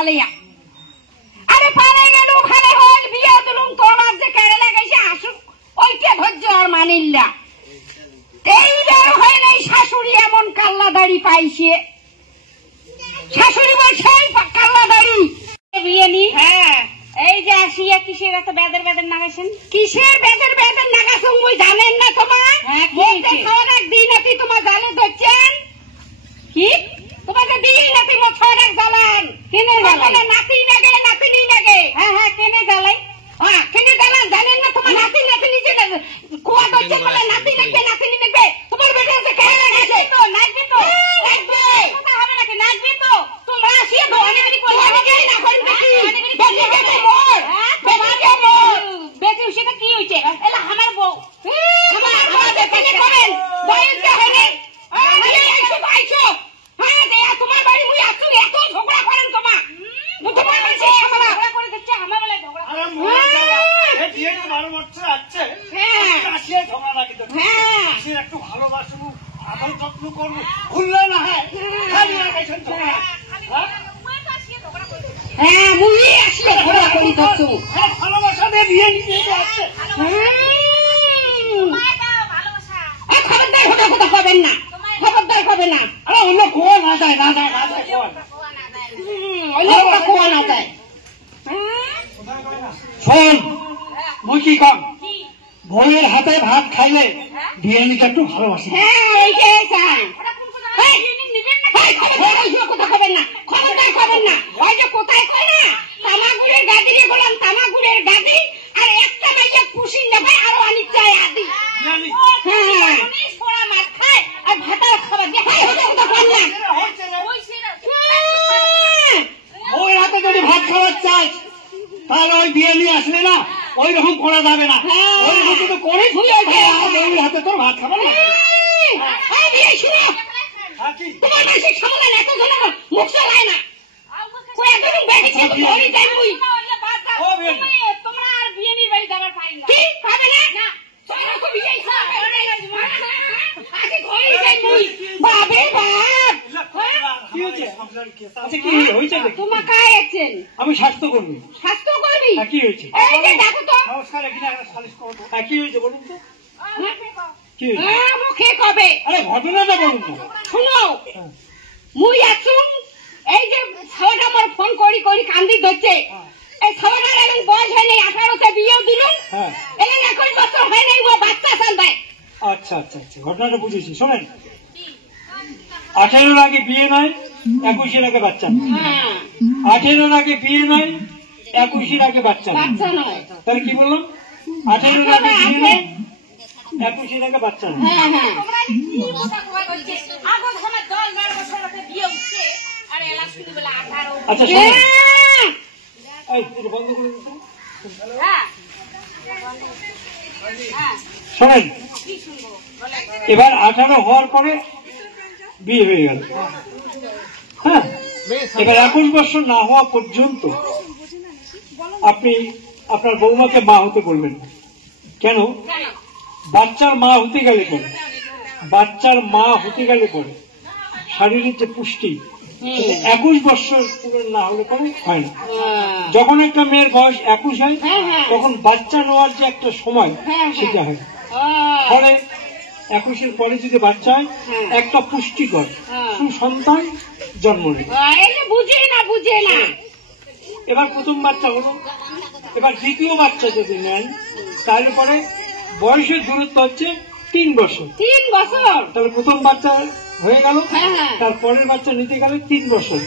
পালিয়া। আরে পালাই গেল ওখানে হল বিয়া দিলুম, তোমার যে কেরালা গেছে আসুক ওইটা ধৈর্য আর মানিল্লা। এইবার হয় নাই শাশুড়ি এমন কাল্লা দাড়ি পাইছে, শাশুড়ি বলছে কাল্লা দাড়ি বিয়ে নি। হ্যাঁ এই যে আসিয়া কিসের এত বেদের বেদের নাগাছেন? কিসের বেদের বেদের নাগাছেন মুই জানেন না তোমার? এক দিন আপনি তোমার জালে ধরছেন কি? তোমাকে দিই নাতি মোছর এক জ্বালান কেনে জ্বালান? নাতি লাগে নাতিনি লাগে। হ্যাঁ হ্যাঁ কেনে জ্বালাই? হ্যাঁ কেনে জ্বালান জানেন না? তোমার নাতি নাতিনি যে কুয়া ধরছে বলে নাতি লাগবে নাতিনি লাগবে। তোমার বেটা যে কেন লাগাছে তো নাচবে তো লাগবে কথা হবে নাকি? নাচবে তো তোমরা আসিয়া ধরে গেলি কোন লাগে না কোন নাতি বেটি বেটি মোর বেটি মোর বেটি সেটা কি হইছে? এলা আমার বউ আমার বেটি করেন বয়স কে হলে আরে আইছো আইছো। হ্যাঁ দে তোমার বাড়ি মুই আছো এত ঝগড়া করেন তোমার তোমার বলছে আমার ঝগড়া করে দিচ্ছে আমার বলে ঝগড়া। আরে মোর এ দিয়ে মারো মারছে আছে। হ্যাঁ আসিয়া ঝগড়া লাগি তো। হ্যাঁ আসিয়া একটু ভালোবাসবো আদর যত্ন করব ভুললে না। হ্যাঁ খালি আর গেছেন তো। হ্যাঁ মুই আসলে ঝগড়া করি তো ভালোবাসা দিয়ে বিয়ে নিতে আছে। খবরদার কথা কথা হবেন না, খবরদার হবে না। আরে অন্য কোয়া না যায় না যায় না যায় অন্য কোয়া না যায়। শোন মুই কি কম বউয়ের হাতে ভাত খাইলে বিয়ে নিতে একটু ভালোবাসে। হ্যাঁ এইটাই চাই। কথা হবেন না, খবরদার খবর না। ওই যে কোথায় কয় না তামাগুড়ের গাদি দিয়ে বললাম তামাগুড়ের গাদি আর একটা মাইয়া খুশি নেবে আরো অনেক চাই আদি। হ্যাঁ সোনা মাছ খায় আর ভাতার খাবার দিয়ে খায় হতে কথা না। ওই হাতে যদি ভাত খাবার চাই তাহলে ওই বিয়ে নিয়ে আসলে না ওই রকম করা যাবে না। ওই হাতে তো করে শুয়ে ওই হাতে তো ভাত খাবার না। তোমার মাসিক সমাধান এত জন মুখ চালায় না। তোমরা আর বিয়ে নিয়ে বাড়ি যাবার পাই না। কি পাবে না? আমি স্বাস্থ্য কর্মী। স্বাস্থ্য কর্মী কি হয়েছে? দেখো তো নমস্কার কি হয়েছে বলুন তো? মুখে কবে? আরে ঘটনাটা বলুন তো। শুনো মুই আছুন এই যে ছাওয়াটা আমার ফোন করি করি কান্দি ধরছে। এই ছাওয়াটার এখন বয়স হয় নাই 18তে বিয়েও দিলুম। এখন 21 বছর হয় নাই ও বাচ্চা চান্দায়। আচ্ছা আচ্ছা আচ্ছা ঘটনাটা বুঝেছি। শোনেন 18 আগে বিয়ে নয় 21 আগে বাচ্চা। 18 আগে বিয়ে নয় 21 আগে বাচ্চা নয়। তাহলে কি বললাম? 18 আগে বিয়ে নয় 21 আগে বাচ্চা নয়। আচ্ছা বন্ধ করে দিতে শোনেন এবার 18 হওয়ার পরে বিয়ে হয়ে গেল। হ্যাঁ এবার 21 বছর না হওয়া পর্যন্ত আপনি আপনার বৌমাকে মা হতে বলবেন না। কেন? বাচ্চার মা হতে গেলে পরে শারীরিক যে পুষ্টি 21 বছর পুরো না হলে পরে হয় না। যখন একটা মেয়ের বয়স 21 হয় তখন বাচ্চা নেওয়ার যে একটা সময় সেটা হয়। ফলে 21-এর পরে যদি বাচ্চা হয় একটা পুষ্টিকর সুসন্তান জন্ম নেয়। বুঝে না এবার প্রথম বাচ্চা হলো, এবার দ্বিতীয় বাচ্চা যদি নেন তারপরে বয়সের দূরত্ব হচ্ছে 3 বছর। তাহলে প্রথম বাচ্চা হয়ে গেল, তারপরের বাচ্চা নিতে গেলে 3 বছর।